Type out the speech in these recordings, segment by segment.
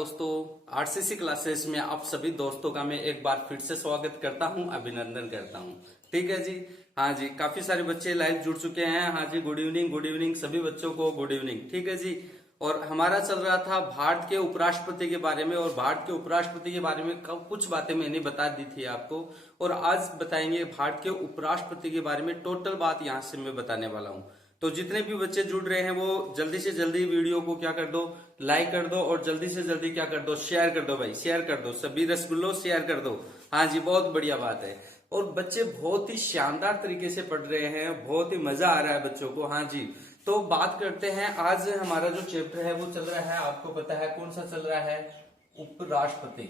दोस्तों, RCC classes में आप सभी दोस्तों का मैं एक बार फिर से स्वागत करता हूं, अभिनंदन करता हूं। ठीक है जी। हाँ जी, काफी सारे बच्चे लाइव जुड़ चुके हैं। हाँ जी, गुड इवनिंग सभी बच्चों को गुड इवनिंग। ठीक है जी। और हमारा चल रहा था भारत के उपराष्ट्रपति के बारे में, और भारत के उपराष्ट्रपति के बारे में कुछ बातें मैंने बता दी थी आपको, और आज बताएंगे भारत के उपराष्ट्रपति के बारे में। टोटल बात यहाँ से मैं बताने वाला हूँ। तो जितने भी बच्चे जुड़ रहे हैं वो जल्दी से जल्दी वीडियो को क्या कर दो, लाइक कर दो, और जल्दी से जल्दी क्या कर दो, शेयर कर दो भाई, शेयर कर दो। सभी रसगुल्लो शेयर कर दो। हाँ जी, बहुत बढ़िया बात है। और बच्चे बहुत ही शानदार तरीके से पढ़ रहे हैं, बहुत ही मजा आ रहा है बच्चों को। हाँ जी, तो बात करते हैं। आज हमारा जो चैप्टर है वो चल रहा है, आपको पता है कौन सा चल रहा है, उपराष्ट्रपति।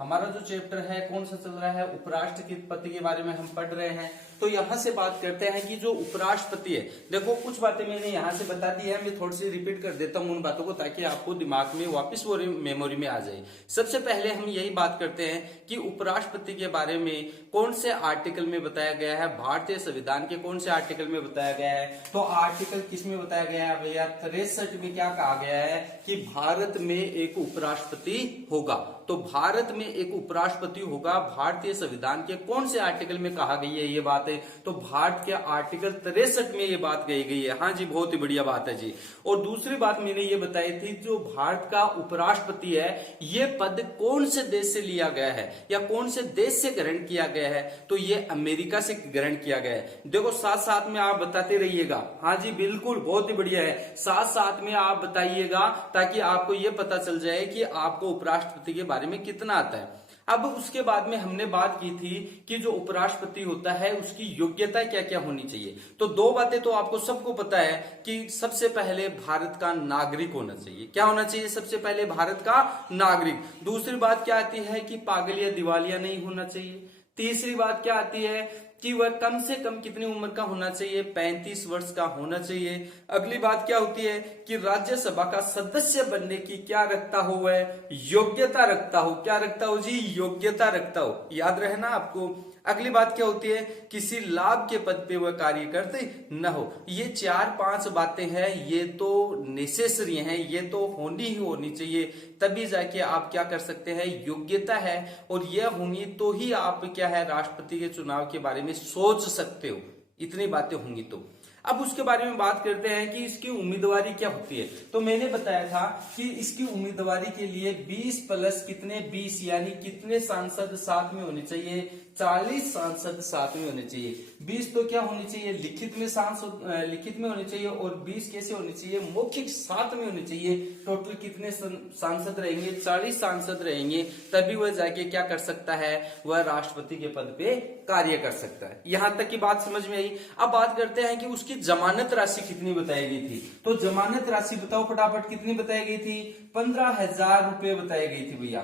हमारा जो चैप्टर है कौन सा चल रहा है, उपराष्ट्रपति के बारे में हम पढ़ रहे हैं। तो यहां से बात करते हैं कि जो उपराष्ट्रपति है, देखो कुछ बातें मैंने यहां से बता दी है, मैं थोड़ी सी रिपीट कर देता हूं उन बातों को, ताकि आपको दिमाग में वापस वो मेमोरी में आ जाए। सबसे पहले हम यही बात करते हैं कि उपराष्ट्रपति के बारे में कौन से आर्टिकल में बताया गया है, भारतीय संविधान के कौन से आर्टिकल में बताया गया है। तो आर्टिकल किस में बताया गया है भैया, 63 में क्या कहा गया है कि भारत में एक उपराष्ट्रपति होगा। तो भारत में एक उपराष्ट्रपति होगा, भारतीय संविधान के कौन से आर्टिकल में कहा गई है ये बात है, तो भारत के आर्टिकल 63 में ये बात कही गई है। हाँ जी, बहुत ही बढ़िया बात है जी। और दूसरी बात मैंने ये बताई थी, जो भारत का उपराष्ट्रपति है ये पद कौन से देश से लिया गया है या कौन से देश से ग्रहण किया गया है, तो ये अमेरिका से ग्रहण किया गया है। देखो साथ साथ में आप बताते रहिएगा। हाँ जी बिल्कुल, बहुत ही बढ़िया है, साथ साथ में आप बताइएगा ताकि आपको ये पता चल जाए कि आपको उपराष्ट्रपति के बारे में कितना आता है। अब उसके बाद में हमने बात की थी कि जो उपराष्ट्रपति होता है उसकी योग्यता क्या क्या होनी चाहिए। तो दो बातें तो आपको सबको पता है कि सबसे पहले भारत का नागरिक होना चाहिए। क्या होना चाहिए, सबसे पहले भारत का नागरिक। दूसरी बात क्या आती है कि पागल या दिवालिया नहीं होना चाहिए। तीसरी बात क्या आती है कि वह कम से कम कितनी उम्र का होना चाहिए, 35 वर्ष का होना चाहिए। अगली बात क्या होती है कि राज्यसभा का सदस्य बनने की क्या रखता हो, वह योग्यता रखता हो। क्या रखता हो जी, योग्यता रखता हो, याद रहे ना आपको। अगली बात क्या होती है, किसी लाभ के पद पे वह कार्य करते न हो। ये 4-5 बातें हैं, ये तो नेसेसरी हैं, ये तो होनी ही होनी चाहिए, तभी जाके आप क्या कर सकते हैं, योग्यता है। और यह होंगी तो ही आप क्या है, राष्ट्रपति के चुनाव के बारे में सोच सकते हो। इतनी बातें होंगी तो। अब उसके बारे में बात करते हैं कि इसकी उम्मीदवारी क्या होती है। तो मैंने बताया था कि इसकी उम्मीदवारी के लिए 20 प्लस कितने, 20 यानी कितने सांसद साथ में होने चाहिए, 40 सांसद साथ में होने चाहिए। 20 तो क्या होनी चाहिए, लिखित में सांसद लिखित में होने चाहिए, और 20 कैसे होने चाहिए, मौखिक साथ में होने चाहिए। टोटल कितने सांसद रहेंगे, 40 सांसद रहेंगे, तभी वह जाके क्या कर सकता है, वह राष्ट्रपति के पद पे कार्य कर सकता है। यहां तक की बात समझ में आई। अब बात करते हैं कि उसकी जमानत राशि कितनी बताई गई थी। तो जमानत राशि बताओ फटाफट, कितनी बताई गई थी, 15,000 रुपए बताई गई थी भैया।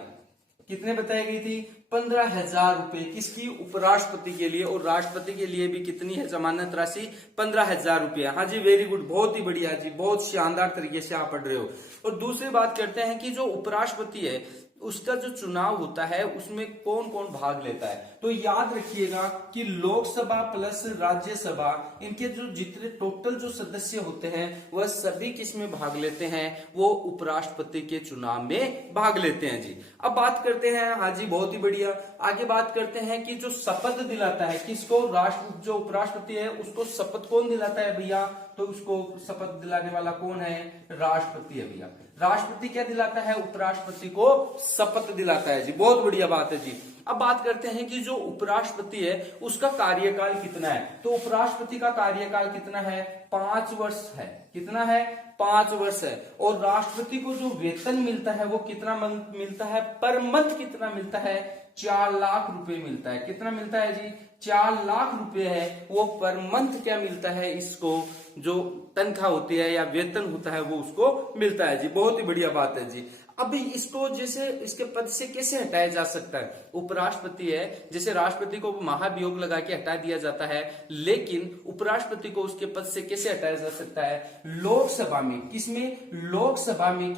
कितने बताई गई थी, 15,000 रुपए। किसकी, उपराष्ट्रपति के लिए। और राष्ट्रपति के लिए भी कितनी है जमानत राशि, 15,000 रुपए। हाँ जी वेरी गुड, बहुत ही बढ़िया जी, बहुत शानदार तरीके से आप पढ़ रहे हो। और दूसरी बात करते हैं कि जो उपराष्ट्रपति है उसका जो चुनाव होता है उसमें कौन कौन भाग लेता है। तो याद रखिएगा कि लोकसभा प्लस राज्यसभा, इनके जो जितने टोटल जो सदस्य होते हैं वह सभी किसमें भाग लेते हैं, वो उपराष्ट्रपति के चुनाव में भाग लेते हैं जी। अब बात करते हैं, हाँ जी बहुत ही बढ़िया, आगे बात करते हैं कि जो शपथ दिलाता है किसको, राष्ट्र जो उपराष्ट्रपति है उसको शपथ कौन दिलाता है भैया, तो उसको शपथ दिलाने वाला कौन है, राष्ट्रपति है भैया। राष्ट्रपति क्या दिलाता है, उपराष्ट्रपति को शपथ दिलाता है जी, बहुत बढ़िया बात है जी। अब बात करते हैं कि जो उपराष्ट्रपति है उसका कार्यकाल कितना है। तो उपराष्ट्रपति का कार्यकाल कितना है, 5 वर्ष है। कितना है, 5 वर्ष है। और राष्ट्रपति को जो वेतन मिलता है वो कितना मिलता है, पर मंथ कितना मिलता है, 4 लाख रुपए मिलता है। कितना मिलता है जी, 4 लाख रुपए है वो पर मंथ क्या मिलता है, इसको जो तनख्वाह होती है या वेतन होता है वो उसको मिलता है जी, बहुत ही बढ़िया बात है जी। अभी इसको जैसे इसके पद से कैसे हटाया जा सकता है, उपराष्ट्रपति है, जैसे राष्ट्रपति को महाभियोग लगा के हटा दिया जाता है, लेकिन उपराष्ट्रपति को उसके पद से कैसे हटाया जा सकता है, लोकसभा में, किसमें, लोकसभा में,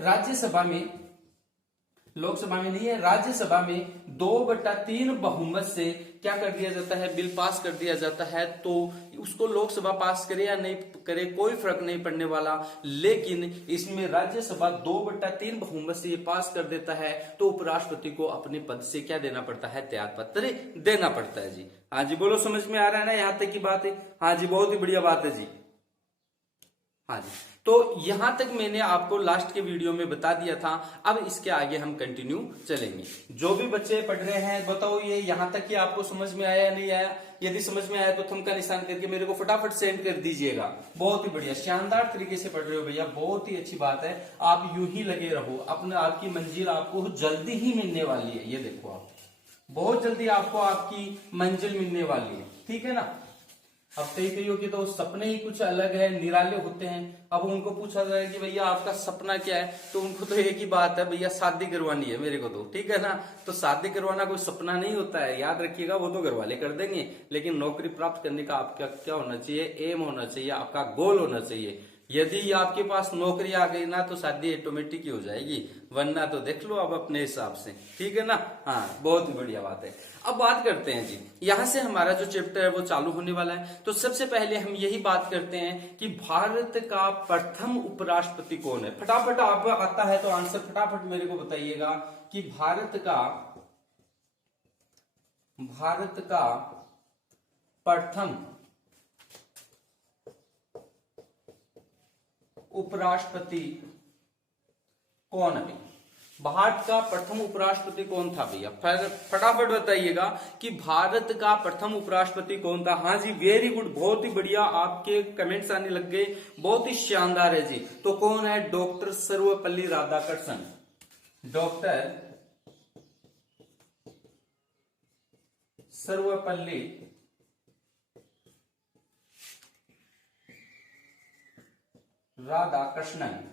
राज्यसभा में लोकसभा में नहीं है, राज्यसभा में 2/3 बहुमत से क्या कर दिया जाता है, बिल पास कर दिया जाता है। तो उसको लोकसभा पास करे या नहीं करे कोई फर्क नहीं पड़ने वाला, लेकिन इसमें राज्यसभा 2/3 बहुमत से ये पास कर देता है तो उपराष्ट्रपति को अपने पद से क्या देना पड़ता है, त्याग पत्र देना पड़ता है जी। हाँ जी बोलो, समझ में आ रहा है ना यहां तक की बात है? हाँ जी बहुत ही बढ़िया बात है जी। हाँ जी, तो यहां तक मैंने आपको लास्ट के वीडियो में बता दिया था। अब इसके आगे हम कंटिन्यू चलेंगे। जो भी बच्चे पढ़ रहे हैं बताओ ये यहां तक कि आपको समझ में आया या नहीं आया? यदि समझ में आया तो थंब का निशान करके मेरे को फटाफट सेंड कर दीजिएगा। बहुत ही बढ़िया, शानदार तरीके से पढ़ रहे हो भैया, बहुत ही अच्छी बात है। आप यूं ही लगे रहो, अपने आपकी मंजिल आपको जल्दी ही मिलने वाली है। ये देखो आप, बहुत जल्दी आपको आपकी मंजिल मिलने वाली है, ठीक है ना। अब कई कईयों के तो सपने ही कुछ अलग है, निराले होते हैं। अब उनको पूछा जाए कि भैया आपका सपना क्या है, तो उनको तो एक ही बात है, भैया शादी करवानी है मेरे को तो, ठीक है ना। तो शादी करवाना कोई सपना नहीं होता है, याद रखिएगा, वो तो घर वाले कर देंगे। लेकिन नौकरी प्राप्त करने का आपका क्या होना चाहिए, एम होना चाहिए, आपका गोल होना चाहिए। यदि आपके पास नौकरी आ गई ना तो शादी ऑटोमेटिक ही हो जाएगी, वरना तो देख लो अब अपने हिसाब से, ठीक है ना। हाँ बहुत ही बढ़िया बात है। अब बात करते हैं जी, यहां से हमारा जो चैप्टर है वो चालू होने वाला है। तो सबसे पहले हम यही बात करते हैं कि भारत का प्रथम उपराष्ट्रपति कौन है। फटाफट आप आता है तो आंसर फटाफट मेरे को बताइएगा कि भारत का प्रथम उपराष्ट्रपति कौन है? भारत का प्रथम उपराष्ट्रपति कौन था भैया? फटाफट बताइएगा कि भारत का प्रथम उपराष्ट्रपति कौन था। हाँ जी वेरी गुड, बहुत ही बढ़िया, आपके कमेंट्स आने लग गए, बहुत ही शानदार है जी। तो कौन है? डॉक्टर सर्वपल्ली राधाकृष्णन। डॉक्टर सर्वपल्ली राधाकृष्णन।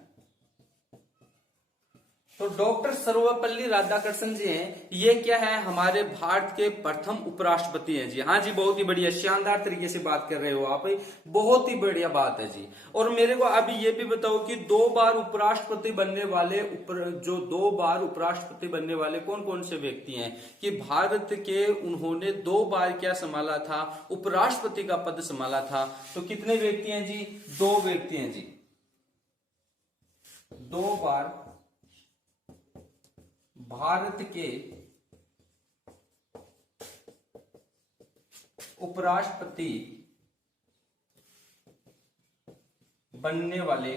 तो डॉक्टर सर्वपल्ली राधाकृष्णन जी हैं, ये क्या है, हमारे भारत के प्रथम उपराष्ट्रपति हैं जी। हाँ जी बहुत ही बढ़िया, शानदार तरीके से बात कर रहे हो आप, बहुत ही बढ़िया बात है जी। और मेरे को अभी ये भी बताओ कि 2 बार उपराष्ट्रपति बनने वाले जो 2 बार उपराष्ट्रपति बनने वाले कौन कौन से व्यक्ति हैं, कि भारत के उन्होंने 2 बार क्या संभाला था, उपराष्ट्रपति का पद संभाला था। तो कितने व्यक्ति हैं जी? 2 व्यक्ति हैं जी। 2 बार भारत के उपराष्ट्रपति बनने वाले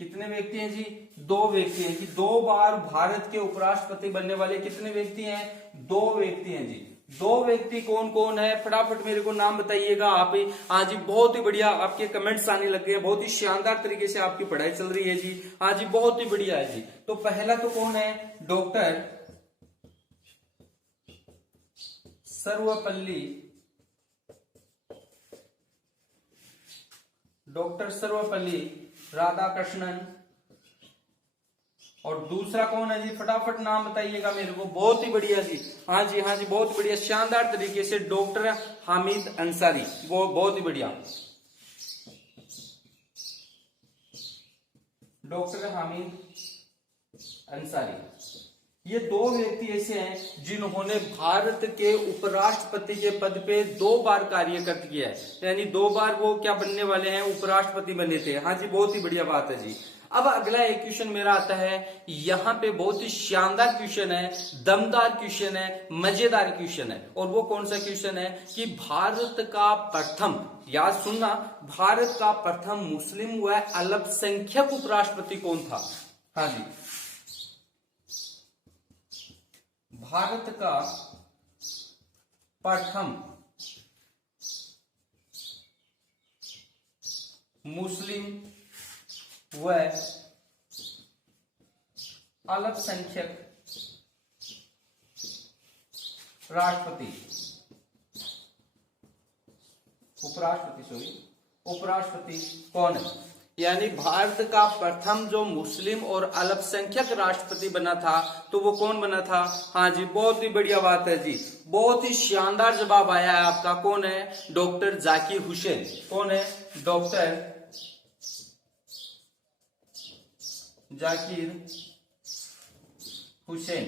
कितने व्यक्ति हैं जी? 2 व्यक्ति हैं कि 2 बार भारत के उपराष्ट्रपति बनने वाले कितने व्यक्ति हैं? 2 व्यक्ति हैं जी। 2 व्यक्ति कौन कौन है, फटाफट मेरे को नाम बताइएगा आप। हाँ जी बहुत ही बढ़िया, आपके कमेंट्स आने लग गए, बहुत ही शानदार तरीके से आपकी पढ़ाई चल रही है जी। हाँ जी बहुत ही बढ़िया है जी। तो पहला तो कौन है? डॉक्टर सर्वपल्ली राधाकृष्णन। और दूसरा कौन है जी? फटाफट नाम बताइएगा मेरे को, बहुत ही बढ़िया जी। हाँ जी बहुत बढ़िया, शानदार तरीके से डॉक्टर हामिद अंसारी, वो बहुत ही बढ़िया, डॉक्टर हामिद अंसारी। ये 2 व्यक्ति ऐसे हैं जिन्होंने भारत के उपराष्ट्रपति के पद पे 2 बार कार्य किया है, यानी 2 बार वो क्या बनने वाले हैं, उपराष्ट्रपति बने थे। हाँ जी बहुत ही बढ़िया बात है जी। अब अगला एक क्वेश्चन मेरा आता है, यहां पे बहुत ही शानदार क्वेश्चन है, दमदार क्वेश्चन है, मजेदार क्वेश्चन है। और वो कौन सा क्वेश्चन है कि भारत का प्रथम, याद सुनना, भारत का प्रथम मुस्लिम व अल्पसंख्यक उपराष्ट्रपति कौन था? हाँ जी, भारत का प्रथम मुस्लिम व अल्पसंख्यक उपराष्ट्रपति कौन है? यानी भारत का प्रथम जो मुस्लिम और अल्पसंख्यक राष्ट्रपति बना था, तो वो कौन बना था? हाँ जी बहुत ही बढ़िया बात है जी, बहुत ही शानदार जवाब आया है आपका। कौन है? डॉक्टर जाकिर हुसैन। कौन है? डॉक्टर जाकिर हुसैन।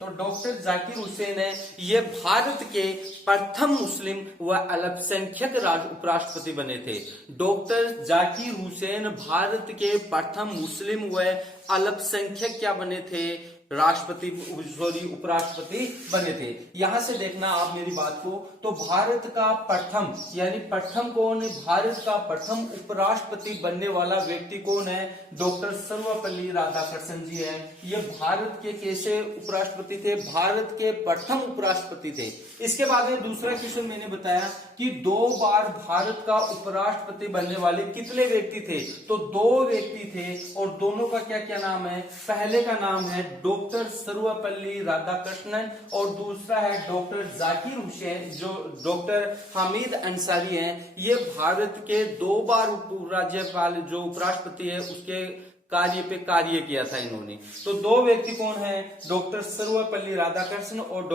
तो डॉक्टर जाकिर हुसैन है, ये भारत के प्रथम मुस्लिम व अल्पसंख्यक उपराष्ट्रपति बने थे। डॉक्टर जाकिर हुसैन भारत के प्रथम मुस्लिम व अल्पसंख्यक क्या बने थे, राष्ट्रपति सॉरी उपराष्ट्रपति बने थे। यहां से देखना आप मेरी बात को, तो भारत का प्रथम यानी प्रथम कौन है, भारत का प्रथम उपराष्ट्रपति बनने वाला व्यक्ति कौन है, डॉक्टर सर्वपल्ली राधाकृष्णन जी है। ये भारत के कैसे उपराष्ट्रपति थे, भारत के प्रथम उपराष्ट्रपति थे। इसके बाद में दूसरा क्वेश्चन मैंने बताया कि 2 बार भारत का उपराष्ट्रपति बनने वाले कितने व्यक्ति थे, तो 2 व्यक्ति थे और दोनों का क्या क्या नाम है, पहले का नाम है डॉक्टर सर्वपल्ली राधाकृष्णन और दूसरा है डॉक्टर जाकिर हुसैन, जो डॉक्टर हामिद अंसारी हैं। ये भारत के 2 बार राज्यपाल जो उपराष्ट्रपति है उसके कार्य पे कार्य किया था इन्होंने। तो 2 व्यक्ति कौन है, डॉक्टर सर्वपल्ली राधाकृष्णन और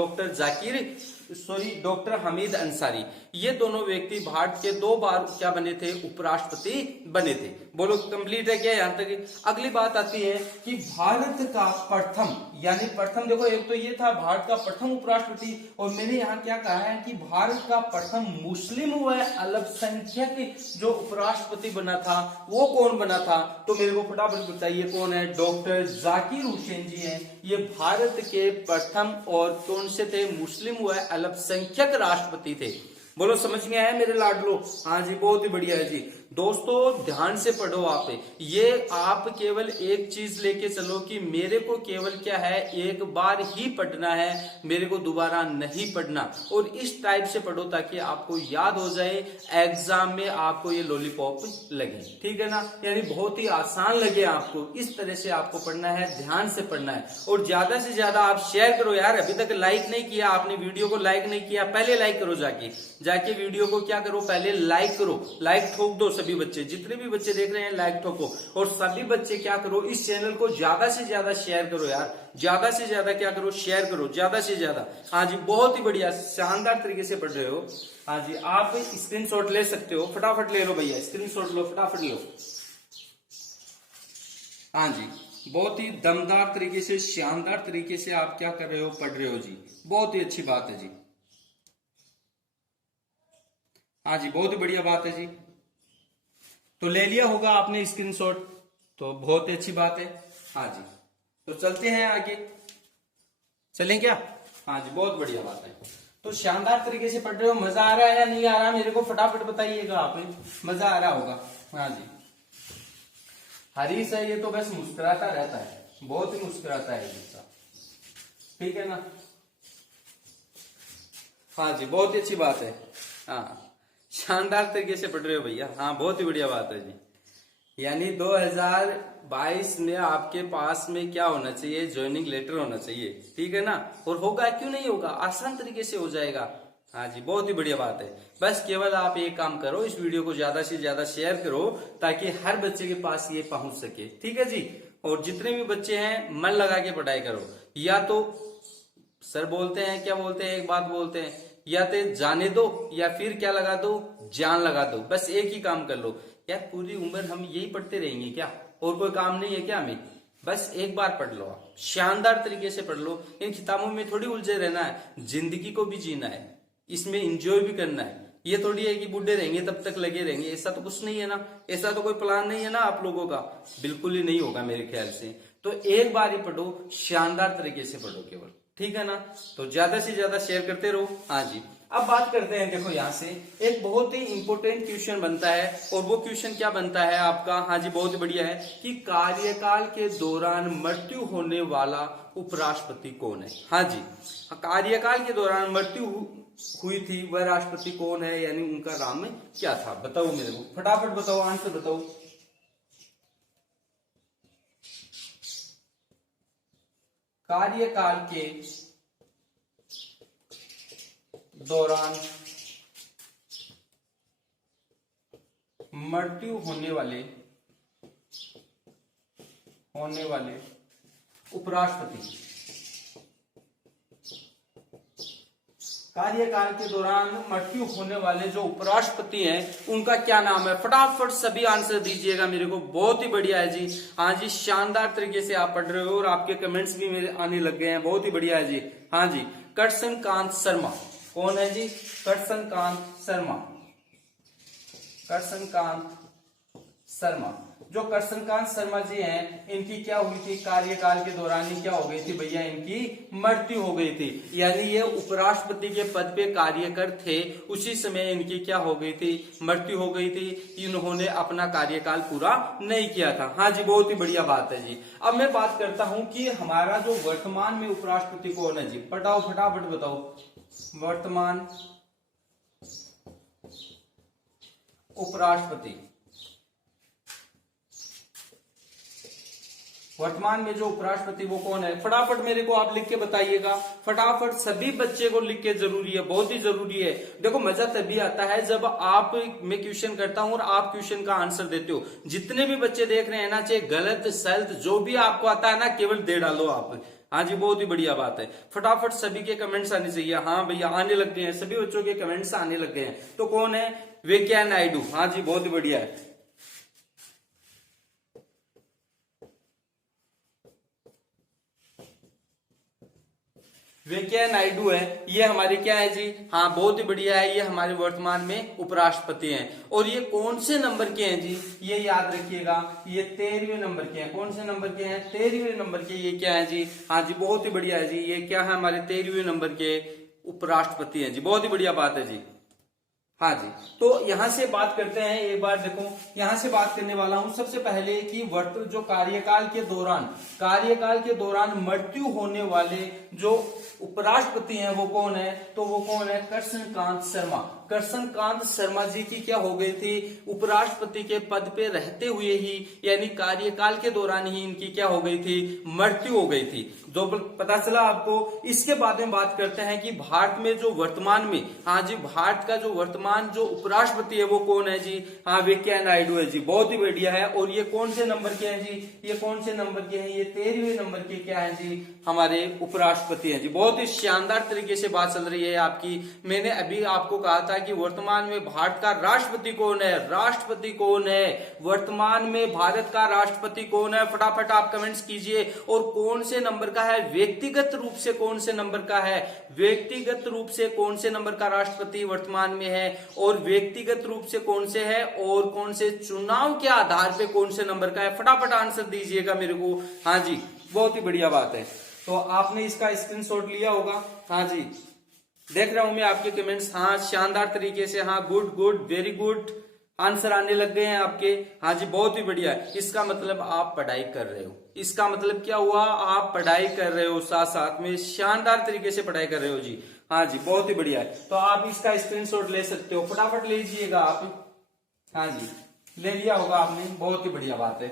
डॉक्टर हामिद अंसारी। ये दोनों व्यक्ति भारत के 2 बार क्या बने थे, उपराष्ट्रपति बने थे। बोलो कंप्लीट है क्या यहां तक। अगली बात आती है कि भारत का प्रथम यानी प्रथम, देखो एक तो ये था भारत का प्रथम उपराष्ट्रपति, और मैंने यहाँ क्या कहा है कि भारत का प्रथम मुस्लिम व अल्पसंख्यक जो उपराष्ट्रपति बना था वो कौन बना था, तो मेरे को फटाफट बताइए कौन है, डॉक्टर जाकिर हुसैन जी हैं। ये भारत के प्रथम और कौन से थे, मुस्लिम व अल्पसंख्यक राष्ट्रपति थे। बोलो समझ में आया मेरे लाडलो। हाँ जी बहुत ही बढ़िया है जी। दोस्तों ध्यान से पढ़ो आप, ये आप केवल एक चीज लेके चलो कि मेरे को केवल क्या है, एक बार ही पढ़ना है, मेरे को दोबारा नहीं पढ़ना, और इस टाइप से पढ़ो ताकि आपको याद हो जाए, एग्जाम में आपको ये लॉलीपॉप लगे, ठीक है ना, यानी बहुत ही आसान लगे आपको। इस तरह से आपको पढ़ना है, ध्यान से पढ़ना है, और ज्यादा से ज्यादा आप शेयर करो यार। अभी तक लाइक नहीं किया आपने, वीडियो को लाइक नहीं किया, पहले लाइक करो, जाके वीडियो को क्या करो, पहले लाइक करो, लाइक ठोक दो। सभी बच्चे, जितने भी बच्चे देख रहे हैं लाइक ठोको, और सभी बच्चे क्या करो, इस चैनल को ज्यादा से ज्यादा शेयर करो यार, ज्यादा से ज्यादा क्या करो, शेयर करो ज्यादा से ज्यादा। हाँ जी बहुत ही बढ़िया, शानदार तरीके से पढ़ रहे हो। हाँ जी आप स्क्रीनशॉट ले सकते हो, फटाफट ले लो भैया, स्क्रीनशॉट लो, फटाफट लो। हाँ जी बहुत ही दमदार तरीके से, शानदार तरीके से आप क्या कर रहे हो, पढ़ रहे हो जी, बहुत ही अच्छी बात है जी। हाँ जी बहुत ही बढ़िया बात है जी। तो ले लिया होगा आपने स्क्रीनशॉट, तो बहुत ही अच्छी बात है। हाँ जी तो चलते हैं आगे, चलें क्या। हाँ जी बहुत बढ़िया बात है। तो शानदार तरीके से पढ़ रहे हो, मजा आ रहा है या नहीं आ रहा, मेरे को फटाफट बताइएगा आप, मजा आ रहा होगा। हाँ जी हरीश है ये तो बस मुस्कुराता रहता है, बहुत ही मुस्कुराता है ये, ठीक है ना। हाँ जी बहुत ही अच्छी बात है। हाँ शानदार तरीके से पढ़ रहे हो भैया, हाँ बहुत ही बढ़िया बात है जी। यानी 2022 में आपके पास में क्या होना चाहिए, ज्वाइनिंग लेटर होना चाहिए, ठीक है ना, और होगा क्यों नहीं होगा, आसान तरीके से हो जाएगा। हाँ जी बहुत ही बढ़िया बात है। बस केवल आप एक काम करो, इस वीडियो को ज्यादा से ज्यादा शेयर करो ताकि हर बच्चे के पास ये पहुंच सके, ठीक है जी। और जितने भी बच्चे हैं मन लगा के पढ़ाई करो, या तो सर बोलते हैं क्या बोलते हैं, एक बात बोलते हैं, या तो जाने दो या फिर क्या लगा दो, जान लगा दो। बस एक ही काम कर लो यार, पूरी उम्र हम यही पढ़ते रहेंगे क्या, और कोई काम नहीं है क्या हमें, बस एक बार पढ़ लो आप, शानदार तरीके से पढ़ लो। इन किताबों में थोड़ी उलझे रहना है, जिंदगी को भी जीना है, इसमें इंजॉय भी करना है। ये थोड़ी है कि बूढ़े रहेंगे तब तक लगे रहेंगे, ऐसा तो कुछ नहीं है ना, ऐसा तो कोई प्लान नहीं है ना आप लोगों का, बिल्कुल ही नहीं होगा मेरे ख्याल से। तो एक बार ही पढ़ो, शानदार तरीके से पढ़ो केवल, ठीक है ना। तो ज्यादा से ज्यादा शेयर करते रहो। हाँ जी अब बात करते हैं, देखो यहाँ से एक बहुत ही इंपॉर्टेंट क्वेश्चन बनता है, और वो क्वेश्चन क्या बनता है आपका, हाँ जी बहुत बढ़िया है, कि कार्यकाल के दौरान मृत्यु होने वाला उपराष्ट्रपति कौन है। हाँ जी कार्यकाल के दौरान मृत्यु हुई थी वह राष्ट्रपति कौन है, यानी उनका नाम क्या था, बताओ मेरे को, फटाफट बताओ, आंसर बताओ। कार्यकाल के दौरान मृत्यु होने वाले उपराष्ट्रपति कार्यकाल के दौरान मृत्यु होने वाले जो उपराष्ट्रपति हैं उनका क्या नाम है? फटाफट सभी आंसर दीजिएगा मेरे को। बहुत ही बढ़िया है जी। हाँ जी, शानदार तरीके से आप पढ़ रहे हो और आपके कमेंट्स भी मेरे आने लग गए हैं। बहुत ही बढ़िया है जी। हाँ जी, करसन कांत शर्मा। कौन है जी? करसन कांत शर्मा। करसन कांत शर्मा। जो करसनकांत शर्मा जी हैं, इनकी क्या हुई थी? कार्यकाल के दौरान ही क्या हो गई थी भैया? इनकी मृत्यु हो गई थी। यानी ये उपराष्ट्रपति के पद पे कार्यकर थे, उसी समय इनकी क्या हो गई थी? मृत्यु हो गई थी। इन्होंने अपना कार्यकाल पूरा नहीं किया था। हाँ जी, बहुत ही बढ़िया बात है जी। अब मैं बात करता हूं कि हमारा जो वर्तमान में उपराष्ट्रपति कौन है जी? बताओ, फटाफट बताओ। वर्तमान उपराष्ट्रपति, वर्तमान में जो उपराष्ट्रपति वो कौन है? फटाफट मेरे को आप लिख के बताइएगा। फटाफट सभी बच्चे को लिख के जरूरी है, बहुत ही जरूरी है। देखो मजा तभी आता है जब आप, मैं क्वेश्चन करता हूं और आप क्वेश्चन का आंसर देते हो। जितने भी बच्चे देख रहे हैं ना, चाहे गलत सलत जो भी आपको आता है ना, केवल दे डालो आप। हाँ जी, बहुत ही बढ़िया बात है। फटाफट सभी के कमेंट्स आने चाहिए। हाँ भैया, आने लग गए हैं, सभी बच्चों के कमेंट्स आने लग गए हैं। तो कौन है? वेंकैया नायडू। हाँ जी, बहुत ही बढ़िया है। वेंकैया नायडू है, ये हमारे क्या है जी? हाँ, बहुत ही बढ़िया है। ये हमारे वर्तमान में उपराष्ट्रपति हैं। और ये कौन से नंबर के हैं जी? ये याद रखिएगा, ये 13वें नंबर के हैं। कौन से नंबर के हैं? 13वें नंबर के। ये क्या है जी? हाँ जी, बहुत ही बढ़िया है जी। ये क्या है? हमारे 13वें नंबर के उपराष्ट्रपति हैं जी। बहुत ही बढ़िया बात है जी। हाँ जी, तो यहां से बात करते हैं। एक बार देखो, यहां से बात करने वाला हूं सबसे पहले कि जो कार्यकाल के दौरान मृत्यु होने वाले जो उपराष्ट्रपति हैं वो कौन है? तो वो कौन है? करसनकांत शर्मा। करसनकांत शर्मा जी की क्या हो गई थी? उपराष्ट्रपति के पद पे रहते हुए ही, यानी कार्यकाल के दौरान ही इनकी क्या हो गई थी? मृत्यु हो गई थी। जो पता चला आपको। इसके बाद में बात करते हैं कि भारत में जो वर्तमान में, हाँ जी, भारत का जो वर्तमान जो उपराष्ट्रपति है वो कौन है जी? हाँ, वेंकैया नायडू है जी। बहुत ही बढ़िया है। और ये कौन से नंबर के हैं जी? ये कौन से नंबर के हैं? ये 13वें नंबर के क्या है जी? हमारे उपराष्ट्रपति हैं जी। बहुत ही शानदार तरीके से बात चल रही है आपकी। मैंने अभी आपको कहा था कि वर्तमान में भारत का राष्ट्रपति कौन है? राष्ट्रपति कौन है? वर्तमान में भारत का राष्ट्रपति कौन है? फटाफट आप कमेंट्स कीजिए। और कौन से नंबर का है? व्यक्तिगत रूप से कौन से नंबर का है? व्यक्तिगत रूप से कौन से नंबर का राष्ट्रपति वर्तमान में है? और व्यक्तिगत रूप से कौन से है? और कौन से चुनाव के आधार पे कौन से नंबर का है? फटाफट आंसर दीजिएगा मेरे को। हाँ जी, बहुत ही बढ़िया बात है। तो आपने इसका स्क्रीनशॉट लिया होगा। हाँ जी, देख रहा हूं मैं आपके कमेंट्स। हाँ, शानदार तरीके से। हाँ, good good, very good, answer आने लग गए हैं आपके। हाँ जी, बहुत ही बढ़िया है। इसका मतलब आप पढ़ाई कर रहे हो। इसका मतलब क्या हुआ? आप पढ़ाई कर रहे हो, साथ साथ में शानदार तरीके से पढ़ाई कर रहे हो जी। हाँ जी, बहुत ही बढ़िया है। तो आप इसका स्क्रीनशॉट ले सकते हो, फटाफट ले लीजिएगा आप। हाँ जी, ले लिया होगा आपने। बहुत ही बढ़िया बात है।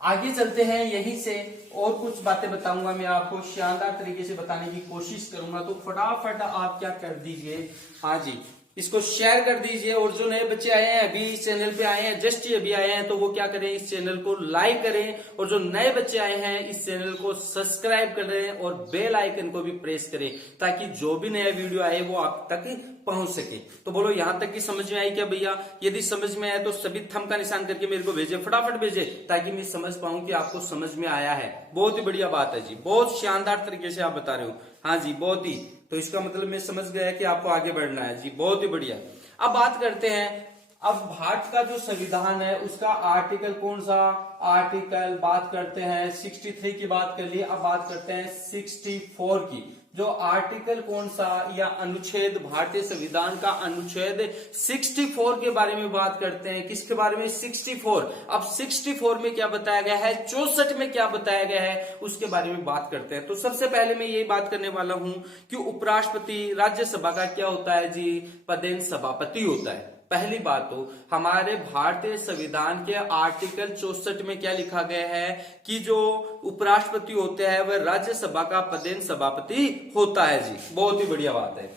आगे चलते हैं यहीं से, और कुछ बातें बताऊंगा मैं आपको, शानदार तरीके से बताने की कोशिश करूंगा। तो फटाफट आप क्या कर दीजिए, हाँ जी, इसको शेयर कर दीजिए। और जो नए बच्चे आए हैं, अभी इस चैनल पे आए हैं, जस्ट अभी आए हैं, तो वो क्या करें? इस चैनल को लाइक करें। और जो नए बच्चे आए हैं, इस चैनल को सब्सक्राइब करें और बेल आइकन को भी प्रेस करें, ताकि जो भी नया वीडियो आए वो आप तक पहुंच सके। तो बोलो, यहां तक की समझ में आई क्या भैया? यदि समझ में आया तो सभी थंब का निशान करके मेरे को भेजे, फटाफट भेजे, ताकि मैं समझ पाऊं कि आपको समझ में आया है। बहुत ही बढ़िया बात है जी, बहुत शानदार तरीके से आप बता रहे हो। हाँ जी, बहुत ही। तो इसका मतलब मैं समझ गया कि आपको आगे बढ़ना है जी। बहुत ही बढ़िया। अब बात करते हैं, अब भारत का जो संविधान है उसका आर्टिकल कौन सा? आर्टिकल बात करते हैं 63 की बात कर ली। अब बात करते हैं 64 की। जो आर्टिकल कौन सा या अनुच्छेद, भारतीय संविधान का अनुच्छेद 64 के बारे में बात करते हैं। किसके बारे में? 64। अब 64 में क्या बताया गया है, 64 में क्या बताया गया है, उसके बारे में बात करते हैं। तो सबसे पहले मैं यही बात करने वाला हूं कि उपराष्ट्रपति राज्यसभा का क्या होता है जी? पदेन सभापति होता है। पहली बात तो हमारे भारतीय संविधान के आर्टिकल 64 में क्या लिखा गया है कि जो उपराष्ट्रपति होते हैं वह राज्यसभा का पदेन सभापति होता है जी। बहुत ही बढ़िया बात है।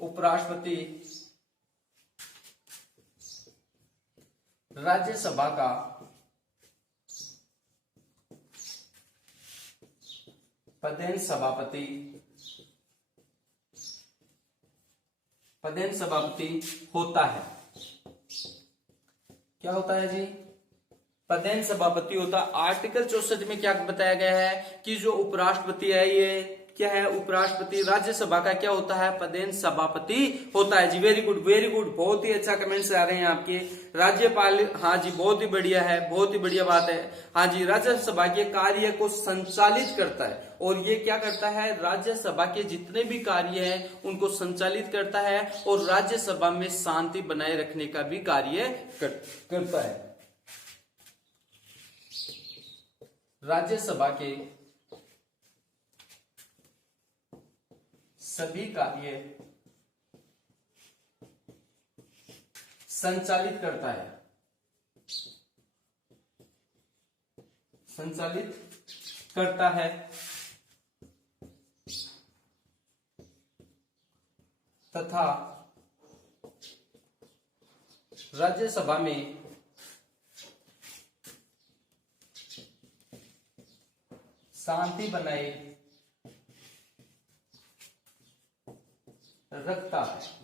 उपराष्ट्रपति राज्यसभा का पदेन सभापति, पदेन सभापति होता है। क्या होता है जी? पदेन सभापति होता। आर्टिकल 64 में क्या बताया गया है कि जो उपराष्ट्रपति है, ये क्या है? उपराष्ट्रपति। राज्यसभा का क्या होता है? पदेन सभापति होता है जी। वेरी गुड, वेरी गुड, बहुत ही अच्छा कमेंट्स आ रहे हैं आपके। राज्यपाल, हाँ जी, बहुत ही बढ़िया है, बहुत ही बढ़िया बात है। हाँ जी, राज्यसभा के कार्य को संचालित करता है, और ये क्या करता है? राज्यसभा के जितने भी कार्य हैं उनको संचालित करता है, और राज्यसभा में शांति बनाए रखने का भी कार्य करता है। राज्यसभा के सभी कार्य संचालित करता है, संचालित करता है तथा राज्यसभा में शांति बनाए रखता है।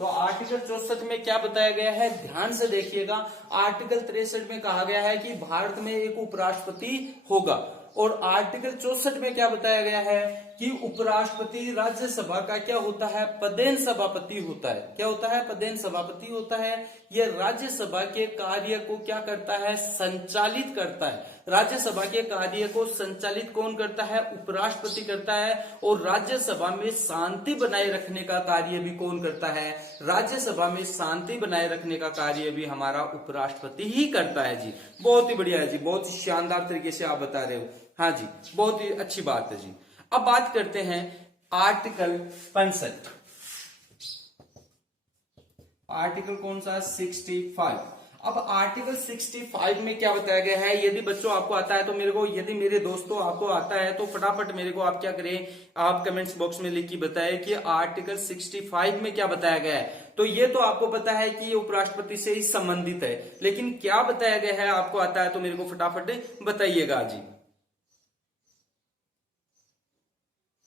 तो आर्टिकल 64 में क्या बताया गया है? ध्यान से देखिएगा। आर्टिकल 63 में कहा गया है कि भारत में एक उपराष्ट्रपति होगा, और आर्टिकल 64 में क्या बताया गया है कि उपराष्ट्रपति राज्यसभा का क्या होता है? पदेन सभापति होता है। क्या होता है? पदेन सभापति होता है। यह राज्यसभा के कार्य को क्या करता है? संचालित करता है। राज्यसभा के कार्य को संचालित कौन करता है? उपराष्ट्रपति करता है। और राज्यसभा में शांति बनाए रखने का कार्य भी कौन करता है? राज्यसभा में शांति बनाए रखने का कार्य भी हमारा उपराष्ट्रपति ही करता है जी। बहुत ही बढ़िया है जी, बहुत ही शानदार तरीके से आप बता रहे हो। हाँ जी, बहुत ही अच्छी बात है जी। अब बात करते हैं आर्टिकल 65। आर्टिकल कौन सा? 65। अब आर्टिकल 65 में क्या बताया गया है? यदि बच्चों आपको आता है तो मेरे को, यदि मेरे दोस्तों आपको आता है तो फटाफट मेरे को आप क्या करें, आप कमेंट्स बॉक्स में लिख के बताएं कि आर्टिकल 65 में क्या बताया गया है। तो ये तो आपको पता है कि ये उपराष्ट्रपति से ही संबंधित है, लेकिन क्या बताया गया है आपको आता है तो मेरे को फटाफट बताइएगा जी।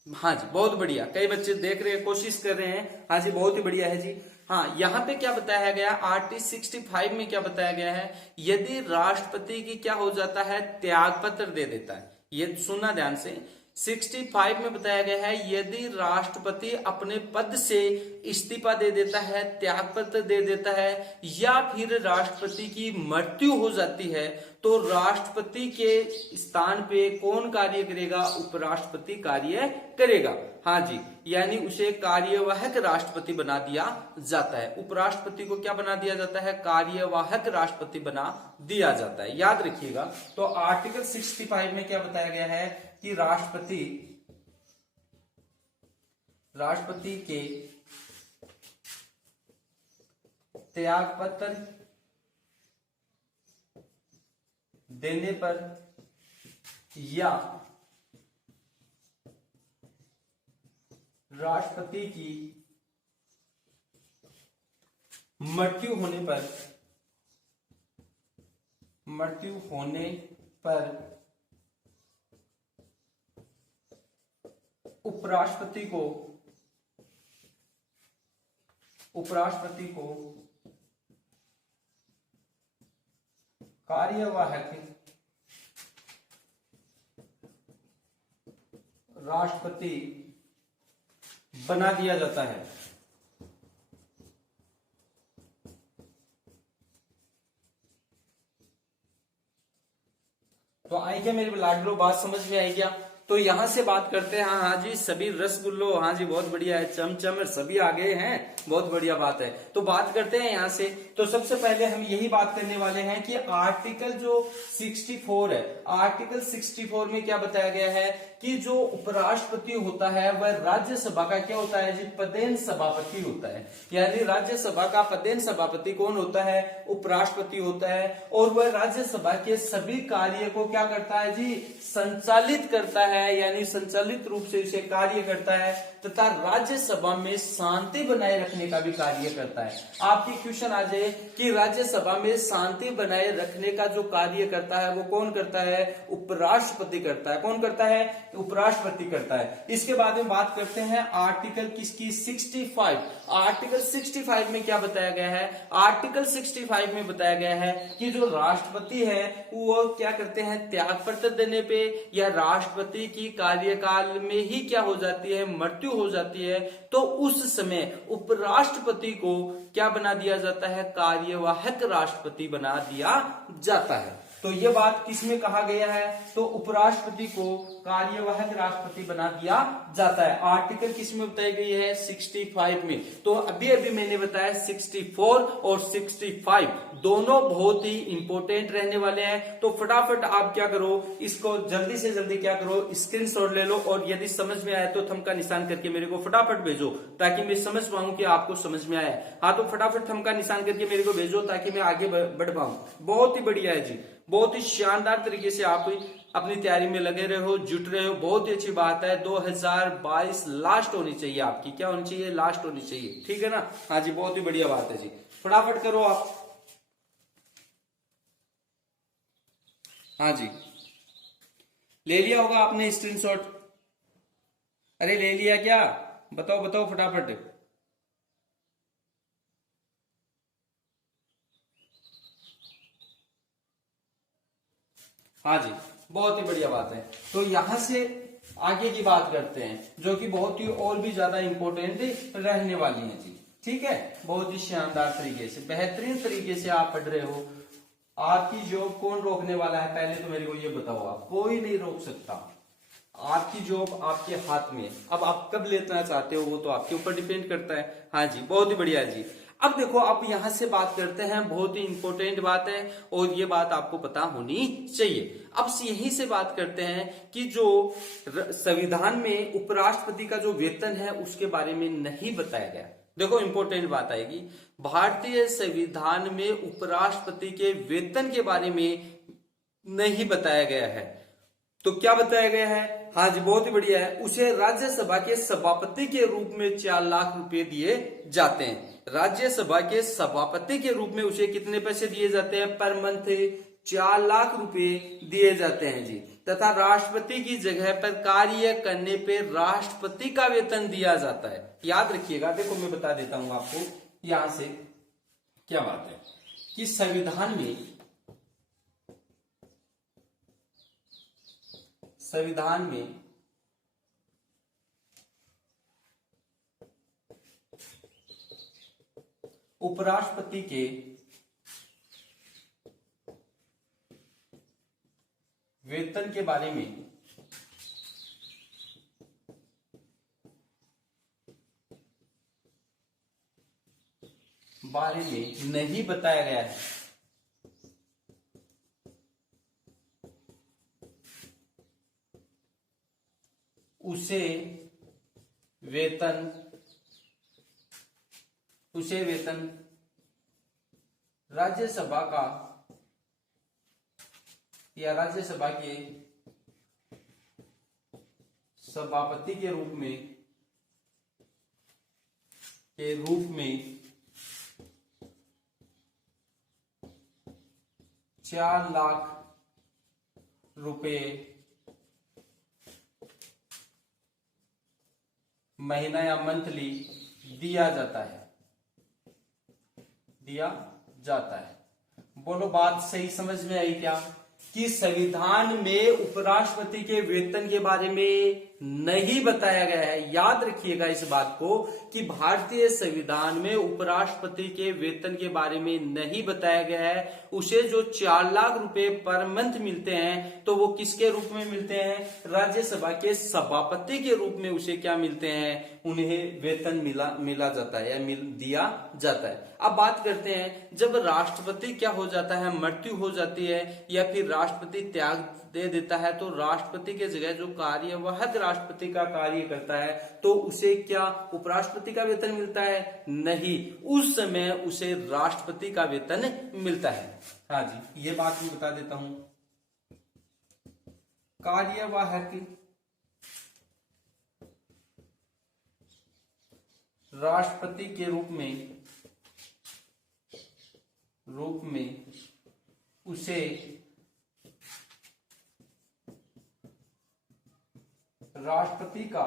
हाँ जी, बहुत बढ़िया, कई बच्चे देख रहे हैं, कोशिश कर रहे हैं। हाँ जी, बहुत ही बढ़िया है जी। हाँ, यहाँ पे क्या बताया गया? आर्टिकल 65 में क्या बताया गया है? यदि राष्ट्रपति की क्या हो जाता है? त्याग पत्र दे देता है। ये सुनना ध्यान से। 65 में बताया गया है यदि राष्ट्रपति अपने पद से इस्तीफा दे देता है, त्याग पत्र दे देता है, या फिर राष्ट्रपति की मृत्यु हो जाती है, तो राष्ट्रपति के स्थान पे कौन कार्य करेगा? उपराष्ट्रपति कार्य करेगा। हाँ जी, यानी उसे कार्यवाहक राष्ट्रपति बना दिया जाता है। उपराष्ट्रपति को क्या बना दिया जाता है? कार्यवाहक राष्ट्रपति बना दिया जाता है। याद रखिएगा। तो आर्टिकल 65 में क्या बताया गया है कि राष्ट्रपति के त्याग पत्र देने पर या राष्ट्रपति की मृत्यु होने पर उपराष्ट्रपति को कार्यवाहक राष्ट्रपति बना दिया जाता है। तो आई क्या मेरे लाडलो, बात समझ में आई क्या? तो यहां से बात करते हैं। हाँ जी, सभी रसगुल्लो, हाँ जी बहुत बढ़िया है, चमचम सभी आ गए हैं, बहुत बढ़िया बात है। तो बात करते हैं यहां से। तो सबसे पहले हम यही बात करने वाले हैं कि आर्टिकल जो 64 है, आर्टिकल 64 में क्या बताया गया है कि जो उपराष्ट्रपति होता है वह राज्यसभा का क्या होता है जी? पदेन सभापति होता है। यानी राज्यसभा का पदेन सभापति कौन होता है? उपराष्ट्रपति होता है। और वह राज्यसभा के सभी कार्य को क्या करता है जी? संचालित करता है, यानी संचालित रूप से इसे कार्य करता है। तथा राज्यसभा में शांति बनाए रखने का भी कार्य करता है। आपकी क्वेश्चन आ जाए कि राज्यसभा में शांति बनाए रखने का जो कार्य करता है वो कौन करता है? उपराष्ट्रपति करता है। कौन करता है? उपराष्ट्रपति करता है। इसके बाद में बात करते हैं आर्टिकल किसकी? 65। आर्टिकल 65 में क्या बताया गया है? आर्टिकल 65 में बताया गया है कि जो राष्ट्रपति है वो क्या करते हैं? त्याग पत्र देने पे या राष्ट्रपति की कार्यकाल में ही क्या हो जाती है? मृत्यु हो जाती है, तो उस समय उपराष्ट्रपति को क्या बना दिया जाता है? कार्यवाहक राष्ट्रपति बना दिया जाता है। तो ये बात किसमें कहा गया है? तो उपराष्ट्रपति को कार्यवाहक राष्ट्रपति बना दिया जाता है। आर्टिकल किसमें बताई गई है? 65 में। तो अभी अभी मैंने बताया 64 और 65 दोनों बहुत ही इंपॉर्टेंट रहने वाले हैं। तो फटाफट आप क्या करो, इसको जल्दी से जल्दी क्या करो, स्क्रीनशॉट ले लो और यदि समझ में आया तो थंब का निशान करके मेरे को फटाफट भेजो ताकि मैं समझ पाऊं कि आपको समझ में आया। हाँ, तो फटाफट थंब का निशान करके मेरे को भेजो ताकि मैं आगे बढ़ पाऊं। बहुत ही बढ़िया है जी, बहुत ही शानदार तरीके से आप अपनी तैयारी में लगे रहे हो, जुट रहे हो, बहुत ही अच्छी बात है। 2022 लास्ट होनी चाहिए आपकी, क्या होनी चाहिए? लास्ट होनी चाहिए, ठीक है ना? हाँ जी, बहुत ही बढ़िया बात है जी, फटाफट करो आप। हाँ जी, ले लिया होगा आपने स्क्रीनशॉट? अरे ले लिया क्या? बताओ बताओ फटाफट। हाँ जी, बहुत ही बढ़िया बात है। तो यहां से आगे की बात करते हैं जो कि बहुत ही और भी ज्यादा इंपॉर्टेंट रहने वाली है जी, ठीक है? बहुत ही शानदार तरीके से, बेहतरीन तरीके से आप पढ़ रहे हो। आपकी जॉब कौन रोकने वाला है? पहले तो मेरे को ये बताओ, आप कोई नहीं रोक सकता। आपकी जॉब आपके हाथ में है। अब आप कब लेना चाहते हो वो तो आपके ऊपर डिपेंड करता है। हाँ जी, बहुत ही बढ़िया जी। अब देखो, आप यहां से बात करते हैं, बहुत ही इंपॉर्टेंट बात है और ये बात आपको पता होनी चाहिए। अब यहीं से बात करते हैं कि जो संविधान में उपराष्ट्रपति का जो वेतन है उसके बारे में नहीं बताया गया। देखो, इंपॉर्टेंट बात आएगी, भारतीय संविधान में उपराष्ट्रपति के वेतन के बारे में नहीं बताया गया है। तो क्या बताया गया है? हाँ जी, बहुत ही बढ़िया है। उसे राज्यसभा के सभापति के रूप में 4 लाख रुपए दिए जाते हैं। राज्यसभा के सभापति के रूप में उसे कितने पैसे दिए जाते हैं? पर मंथ 4 लाख रुपए दिए जाते हैं जी। तथा राष्ट्रपति की जगह पर कार्य करने पर राष्ट्रपति का वेतन दिया जाता है। याद रखिएगा, देखो मैं बता देता हूं आपको यहां से क्या बात है कि संविधान में उपराष्ट्रपति के वेतन के बारे में नहीं बताया गया है। उसे वेतन राज्यसभा का या राज्यसभा के सभापति के रूप में 4 लाख रुपए महीना या मंथली दिया जाता है। बोलो, बात सही समझ में आई क्या? कि संविधान में उपराष्ट्रपति के वेतन के बारे में नहीं बताया गया है। याद रखिएगा इस बात को कि भारतीय संविधान में उपराष्ट्रपति के वेतन के बारे में नहीं बताया गया है। उसे जो 4 लाख रुपए पर मंथ मिलते हैं तो वो किसके रूप में मिलते हैं? राज्यसभा के सभापति के रूप में उसे क्या मिलते हैं? उन्हें वेतन मिला जाता है या दिया जाता है। अब बात करते हैं, जब राष्ट्रपति क्या हो जाता है? मृत्यु हो जाती है या फिर राष्ट्रपति त्याग दे देता है तो राष्ट्रपति के जगह जो कार्यवाहक राष्ट्रपति का कार्य करता है तो उसे क्या उपराष्ट्रपति का वेतन मिलता है? नहीं, उस समय उसे राष्ट्रपति का वेतन मिलता है। हाँ जी, ये बात मैं बता देता हूं। कार्यवाहक राष्ट्रपति के रूप में उसे राष्ट्रपति का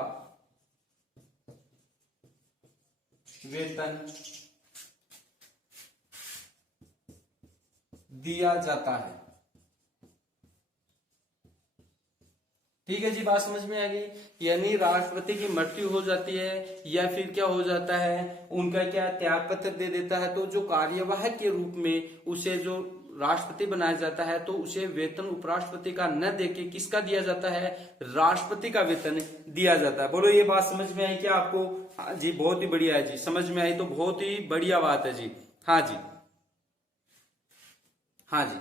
वेतन दिया जाता है। ठीक है जी, बात समझ में आ गई। यानी राष्ट्रपति की मृत्यु हो जाती है या फिर क्या हो जाता है, उनका क्या त्याग पत्र दे देता है, तो जो कार्यवाहक के रूप में उसे जो राष्ट्रपति बनाया जाता है तो उसे वेतन उपराष्ट्रपति का न देके किसका दिया जाता है, राष्ट्रपति का वेतन दिया जाता है। बोलो ये बात समझ में आई क्या आपको? हाँ जी, बहुत ही बढ़िया है जी, समझ में आई तो बहुत ही बढ़िया बात है जी। हाँ जी, हाँ जी,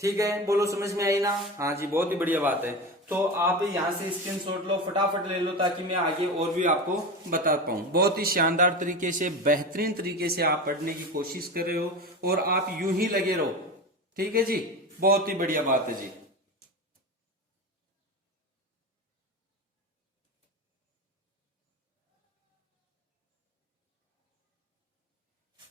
ठीक है, बोलो समझ में आई ना? हाँ जी, बहुत ही बढ़िया बात है। तो आप यहां से स्क्रीनशॉट लो, फटाफट ले लो, ताकि मैं आगे और भी आपको बता पाऊं। बहुत ही शानदार तरीके से, बेहतरीन तरीके से आप पढ़ने की कोशिश कर रहे हो और आप यूं ही लगे रहो। ठीक है जी, बहुत ही बढ़िया बात है जी।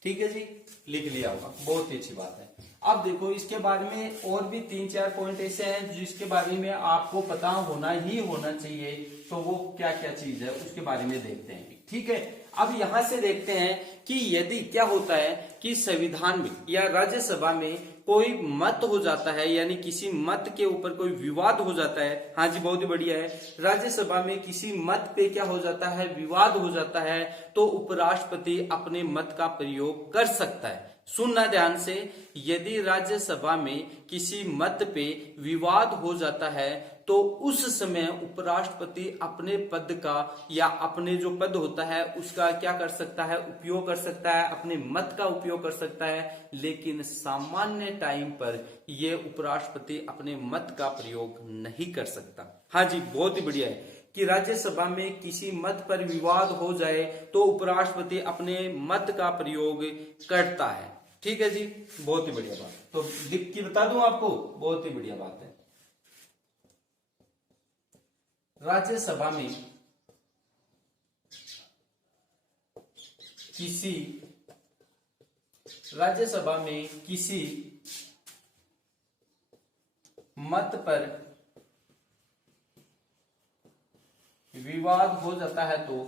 ठीक है जी, लिख लिया होगा, बहुत ही अच्छी बात है। अब देखो इसके बारे में और भी 3-4 पॉइंट ऐसे हैं जिसके बारे में आपको पता होना ही होना चाहिए। तो वो क्या क्या चीज है उसके बारे में देखते हैं। ठीक है, अब यहां से देखते हैं कि यदि क्या होता है कि संविधान में या राज्यसभा में कोई मत हो जाता है, यानी किसी मत के ऊपर कोई विवाद हो जाता है। हाँ जी, बहुत ही बढ़िया है। राज्यसभा में किसी मत पे क्या हो जाता है, विवाद हो जाता है, तो उपराष्ट्रपति अपने मत का प्रयोग कर सकता है। सुनना ध्यान से, यदि राज्यसभा में किसी मत पे विवाद हो जाता है तो उस समय उपराष्ट्रपति अपने पद का या अपने जो पद होता है उसका क्या कर सकता है, उपयोग कर सकता है, अपने मत का उपयोग कर सकता है। लेकिन सामान्य टाइम पर यह उपराष्ट्रपति अपने मत का प्रयोग नहीं कर सकता। हाँ जी, बहुत ही बढ़िया है कि राज्यसभा में किसी मत पर विवाद हो जाए तो उपराष्ट्रपति अपने मत का प्रयोग करता है। ठीक है जी, बहुत ही बढ़िया बात। तो लिख के बता दूं आपको, बहुत ही बढ़िया बात है। राज्यसभा में किसी मत पर विवाद हो जाता है तो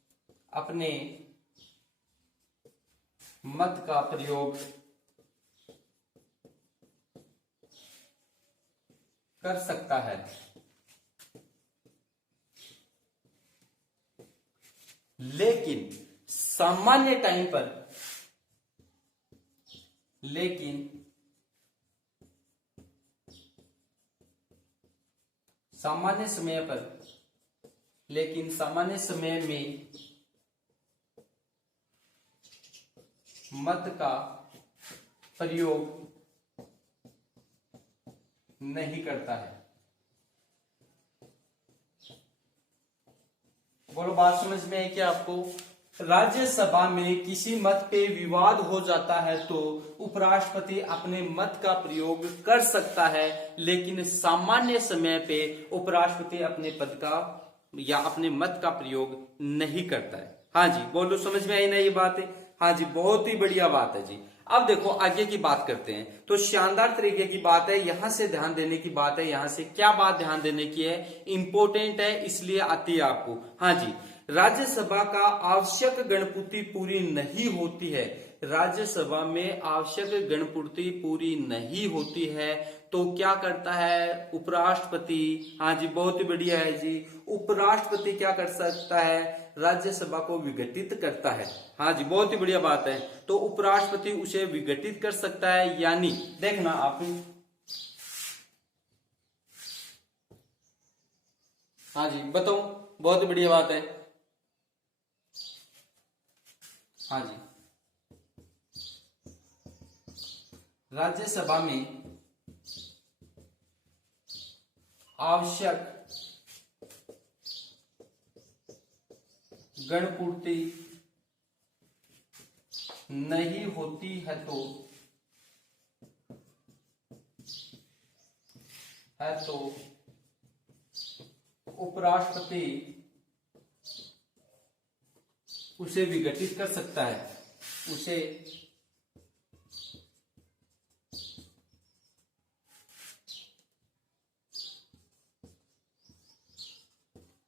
उपराष्ट्रपति अपने मत का प्रयोग कर सकता है। लेकिन सामान्य टाइम पर, सामान्य समय में मत का प्रयोग नहीं करता है। बोलो बात समझ में है क्या आपको? राज्यसभा में किसी मत पे विवाद हो जाता है तो उपराष्ट्रपति अपने मत का प्रयोग कर सकता है, लेकिन सामान्य समय पे उपराष्ट्रपति अपने पद का या अपने मत का प्रयोग नहीं करता है। हाँ जी, बोलो समझ में आई ना ये बात है? हाँ जी, बहुत ही बढ़िया बात है जी। अब देखो आगे की बात करते हैं। तो शानदार तरीके की बात है, यहां से ध्यान देने की बात है। यहां से क्या बात ध्यान देने की है, इंपॉर्टेंट है इसलिए आती है आपको। हाँ जी, राज्यसभा का आवश्यक गणपूर्ति पूरी नहीं होती है। राज्यसभा में आवश्यक गणपूर्ति पूरी नहीं होती है तो क्या करता है उपराष्ट्रपति? हाँ जी, बहुत ही बढ़िया है जी। उपराष्ट्रपति क्या कर सकता है, राज्यसभा को विघटित करता है। हाँ जी, बहुत ही बढ़िया बात है। तो उपराष्ट्रपति उसे विघटित कर सकता है, यानी देखना आप। हाँ जी, बताओ, बहुत ही बढ़िया बात है। हाँ जी, राज्यसभा में आवश्यक गणपूर्ति नहीं होती है तो उपराष्ट्रपति उसे विघटित कर सकता है, उसे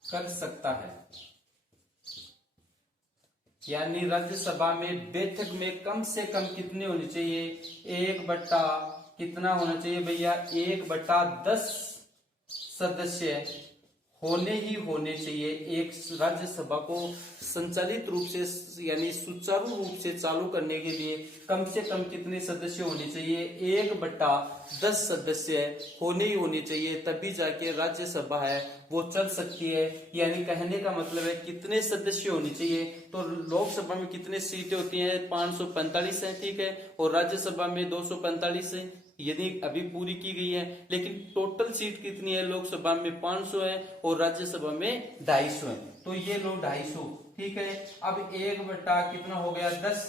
कर सकता है। यानी राज्यसभा में बैठक में कम से कम कितने होने चाहिए, 1/, कितना होना चाहिए भैया, 1/10 सदस्य होने ही होने चाहिए। एक राज्यसभा को संचालित रूप से यानी सुचारू रूप से चालू करने के लिए कम से कम कितने सदस्य होने चाहिए, 1/10 सदस्य होने ही होने चाहिए, तभी जाके राज्यसभा है वो चल सकती है। यानी कहने का मतलब है कितने सदस्य होने चाहिए, तो लोकसभा में कितने सीटें होती हैं, 545 है, ठीक है, और राज्यसभा में 245 है, यदि अभी पूरी की गई है। लेकिन टोटल सीट कितनी है, लोकसभा में 500 है और राज्यसभा में 250 है, तो ये लो 250, ठीक है। अब 1/, कितना हो गया, 10।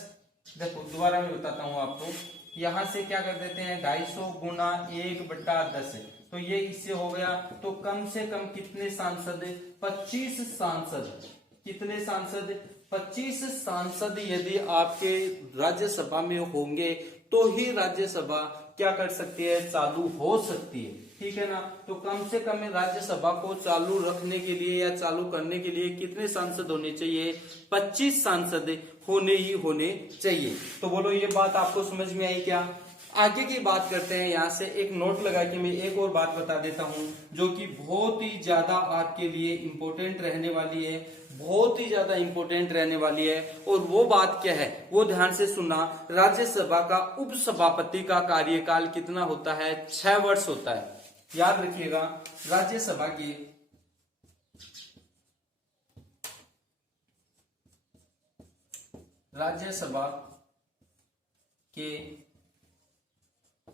देखो दोबारा मैं बताता हूं आपको, यहां से क्या कर देते हैं, 250 गुना 1/10 है, तो ये इससे हो गया। तो कम से कम कितने सांसद, 25 सांसद, कितने सांसद, 25 सांसद यदि आपके राज्यसभा में होंगे तो ही राज्यसभा क्या कर सकती है, चालू हो सकती है, ठीक है ना। तो कम से कम राज्यसभा को चालू रखने के लिए या चालू करने के लिए कितने सांसद होने चाहिए, 25 सांसद होने ही होने चाहिए। तो बोलो ये बात आपको समझ में आई क्या। आगे की बात करते हैं, यहां से एक नोट लगा के मैं एक और बात बता देता हूं जो कि बहुत ही ज्यादा आपके लिए इंपॉर्टेंट रहने वाली है, बहुत ही ज्यादा इंपॉर्टेंट रहने वाली है। और वो बात क्या है वो ध्यान से सुनना। राज्यसभा का उपसभापति का कार्यकाल कितना होता है, 6 वर्ष होता है। याद रखिएगा, राज्यसभा के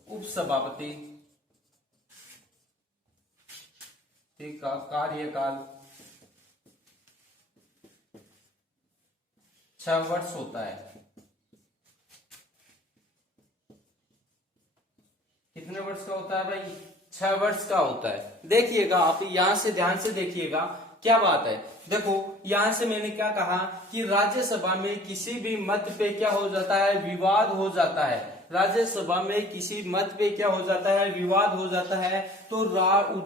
उपसभापति का कार्यकाल 6 वर्ष होता है। कितने वर्ष का होता है भाई, 6 वर्ष का होता है। देखिएगा आप यहां से ध्यान से देखिएगा क्या बात है। देखो यहां से मैंने क्या कहा कि राज्यसभा में किसी भी मत पे क्या हो जाता है, विवाद हो जाता है। राज्यसभा में किसी मत पे क्या हो जाता है, विवाद हो जाता है, तो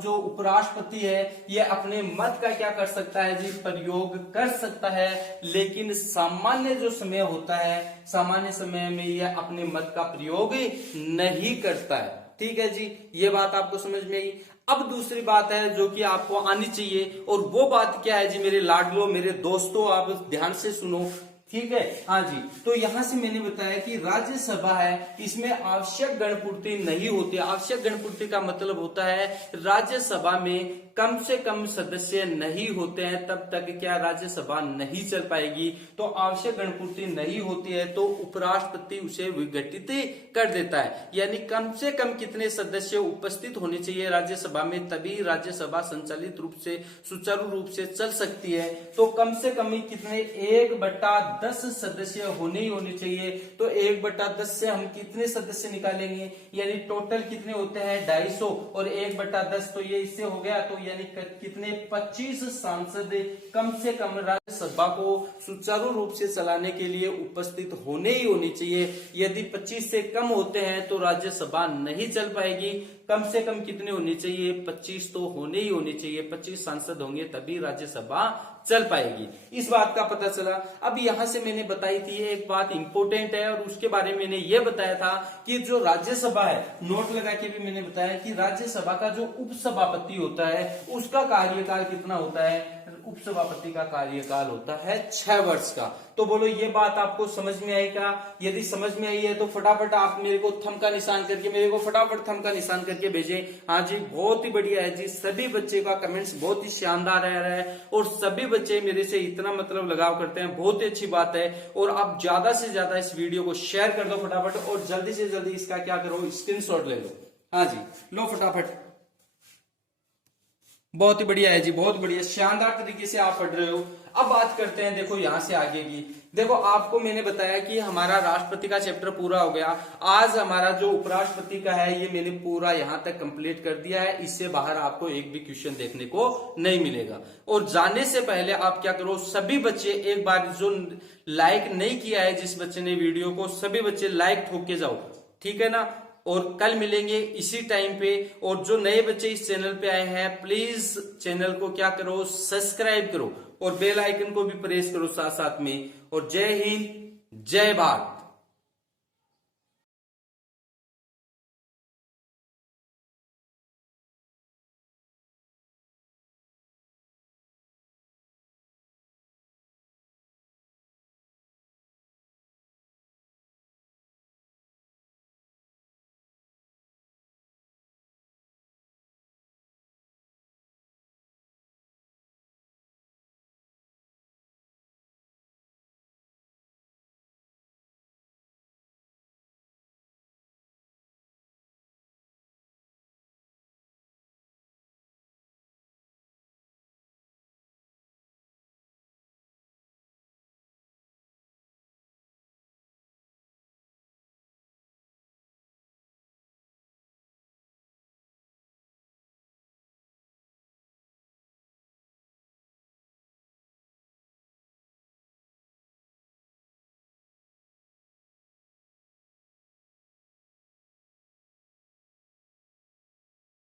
जो उपराष्ट्रपति है ये अपने मत का क्या कर सकता है जी, प्रयोग कर सकता है। लेकिन सामान्य जो समय होता है, सामान्य समय में ये अपने मत का प्रयोग नहीं करता है, ठीक है जी। ये बात आपको समझ में आई। अब दूसरी बात है जो कि आपको आनी चाहिए, और वो बात क्या है जी मेरे लाडलो, मेरे दोस्तों, आप ध्यान से सुनो, ठीक है। हाँ जी, तो यहां से मैंने बताया कि राज्यसभा है, इसमें आवश्यक गणपूर्ति नहीं होती। आवश्यक गणपूर्ति का मतलब होता है राज्यसभा में कम से कम सदस्य नहीं होते हैं, तब तक क्या राज्यसभा नहीं चल पाएगी। तो आवश्यक गणपूर्ति नहीं होती है तो उपराष्ट्रपति उसे विघटित कर देता है। यानी कम से कम कितने सदस्य उपस्थित होने चाहिए राज्यसभा में, तभी राज्यसभा संचालित रूप से सुचारू रूप से चल सकती है। तो कम से कम कितने, 1/10 सदस्य होने ही होने चाहिए। तो 1/10 से हम कितने सदस्य निकालेंगे, यानी टोटल कितने होते हैं, 250, और 1/10 तो ये इससे हो गया, तो यानी कितने, 25 सांसद कम से कम राज्यसभा को सुचारू रूप से चलाने के लिए उपस्थित होने ही होनी चाहिए। यदि 25 से कम होते हैं तो राज्यसभा नहीं चल पाएगी। कम से कम कितने होने चाहिए, 25 तो होने ही होने चाहिए, 25 सांसद होंगे तभी राज्यसभा चल पाएगी। इस बात का पता चला। अब यहां से मैंने बताई थी एक बात इंपॉर्टेंट है, और उसके बारे में मैंने ये बताया था कि जो राज्यसभा है, नोट लगा के भी मैंने बताया कि राज्यसभा का जो उपसभापति होता है उसका कार्यकाल कितना होता है, उपसभापति का कार्यकाल होता है 6 वर्ष का। तो बोलो ये बात आपको समझ में आई क्या। यदि समझ में आई है तो फटाफट आप मेरे को थंब का निशान करके, मेरे को फटाफट थंब का निशान करके भेजें। हाँ जी, बहुत ही बढ़िया है जी, सभी बच्चे का कमेंट्स बहुत ही शानदार आ रहा है, और सभी बच्चे मेरे से इतना मतलब लगाव करते हैं, बहुत ही अच्छी बात है। और आप ज्यादा से ज्यादा इस वीडियो को शेयर कर दो फटाफट, और जल्दी से जल्दी इसका क्या करो, स्क्रीनशॉट ले लो। हाँ जी, लो फटाफट। बहुत ही बढ़िया है जी, बहुत बढ़िया, शानदार तरीके से आप पढ़ रहे हो। अब बात करते हैं देखो यहां से आगे की। देखो आपको मैंने बताया कि हमारा राष्ट्रपति का चैप्टर पूरा हो गया। आज हमारा जो उपराष्ट्रपति का है ये मैंने पूरा यहां तक कंप्लीट कर दिया है। इससे बाहर आपको एक भी क्वेश्चन देखने को नहीं मिलेगा। और जाने से पहले आप क्या करो, सभी बच्चे एक बार जो लाइक नहीं किया है, जिस बच्चे ने वीडियो को, सभी बच्चे लाइक ठोक के जाओ, ठीक है ना। और कल मिलेंगे इसी टाइम पे। और जो नए बच्चे इस चैनल पे आए हैं, प्लीज चैनल को क्या करो, सब्सक्राइब करो और बेल आइकन को भी प्रेस करो साथ साथ में। और जय हिंद, जय भारत।